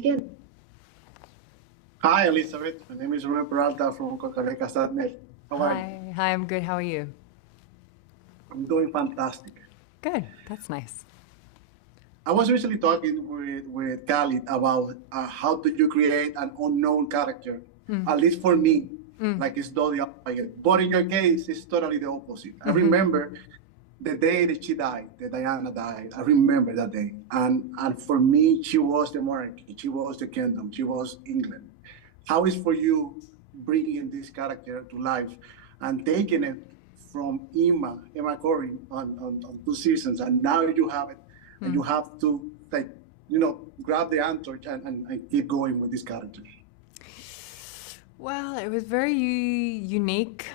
begin. Hi, Elizabeth. My name is Ruben Peralta from Cocarecas.net. How are you? Hi, I'm good. How are you? I'm doing fantastic. Good. That's nice. I was recently talking with Khalid about how do you create an unknown character, at least for me, like it's Dodi. But in your case, it's totally the opposite. I remember the day that she died, that Diana died. I remember that day. And for me, she was the monarchy. She was the kingdom. She was England. How is for you bringing this character to life and taking it from Emma Corrin on 2 seasons, and now you have it, and you have to, like, grab the antorch and keep going with this character? Well, it was very unique,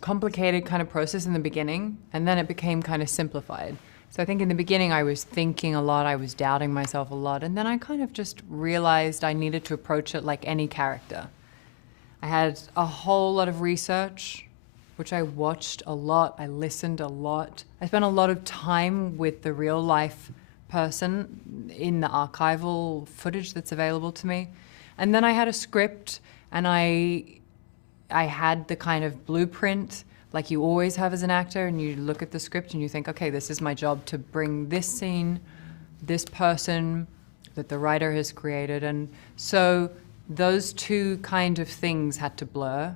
complicated kind of process in the beginning, and then it became kind of simplified. So I think in the beginning I was thinking a lot, I was doubting myself a lot, and then I kind of just realized I needed to approach it like any character. I had a whole lot of research, which I watched a lot, I listened a lot. I spent a lot of time with the real life person in the archival footage that's available to me. And then I had a script, and I had the kind of blueprint like you always have as an actor, and you look at the script and you think, okay, this is my job to bring this scene, this person that the writer has created. And so those two kind of things had to blur.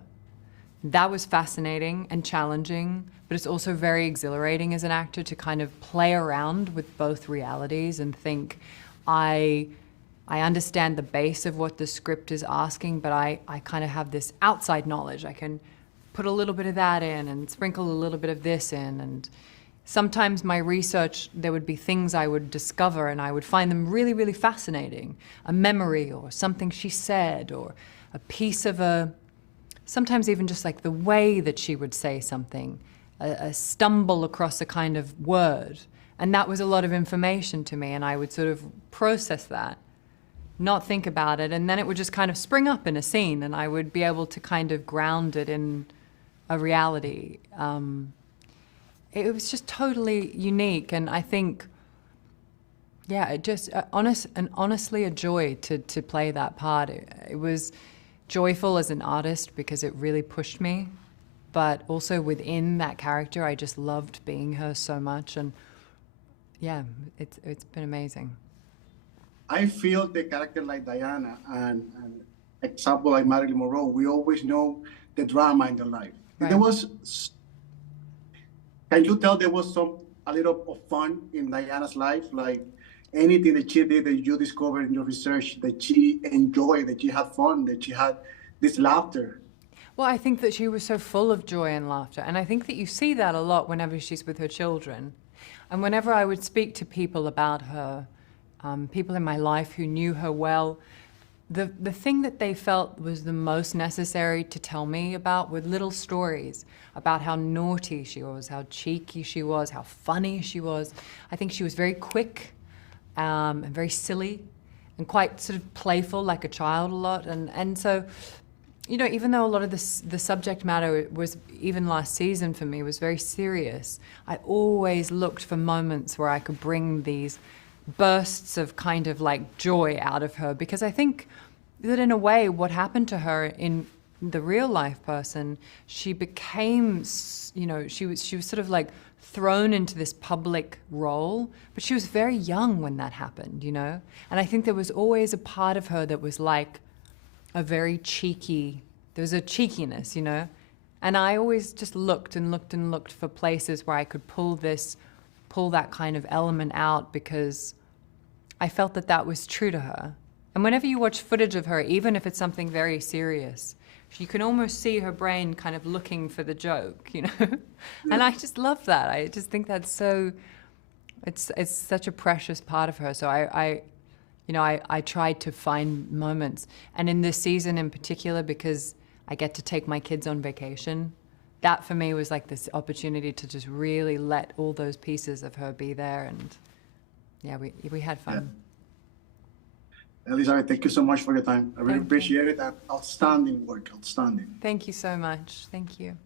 That was fascinating and challenging, but it's also very exhilarating as an actor to kind of play around with both realities and think, I understand the base of what the script is asking, but I kind of have this outside knowledge. I can put a little bit of that in and sprinkle a little bit of this in. And sometimes my research, there would be things I would discover and I would find them really, really fascinating. A memory or something she said or a piece of sometimes even just like the way that she would say something, a stumble across a kind of word. And that was a lot of information to me, and I would sort of process that, not think about it, and then it would just kind of spring up in a scene, and I would be able to kind of ground it in a reality. It was just totally unique, and I think, yeah, it just honestly a joy to play that part. It was joyful as an artist because it really pushed me, but also within that character, I just loved being her so much, and yeah, it's been amazing. I feel the character like Diana and example like Marilyn Monroe, we always know the drama in their life. Right. Can you tell there was a little of fun in Diana's life? Like anything that she did that you discovered in your research that she enjoyed, that she had fun, that she had this laughter? Well, I think that she was so full of joy and laughter, and I think that you see that a lot whenever she's with her children. And whenever I would speak to people about her, people in my life who knew her well, the thing that they felt was the most necessary to tell me about were little stories about how naughty she was, how cheeky she was, how funny she was. I think she was very quick and very silly and quite sort of playful, like a child a lot. And so, you know, even though a lot of the subject matter was, even last season for me, was very serious, I always looked for moments where I could bring these bursts of kind of like joy out of her, because I think that in a way what happened to her in the real life person, she became, you know, she was sort of like thrown into this public role, but she was very young when that happened, you know? And I think there was always a part of her that was like a very cheeky, there was a cheekiness, you know? And I always just looked and looked and looked for places where I could pull that kind of element out, because I felt that that was true to her. And whenever you watch footage of her, even if it's something very serious, you can almost see her brain kind of looking for the joke, you know? And I just love that. I just think that's so, it's such a precious part of her. So I tried to find moments. And in this season in particular, because I get to take my kids on vacation, that for me was like this opportunity to just really let all those pieces of her be there. And yeah, we had fun. Yeah. Elizabeth, thank you so much for your time. I really appreciate it. And outstanding work, outstanding. Thank you so much. Thank you.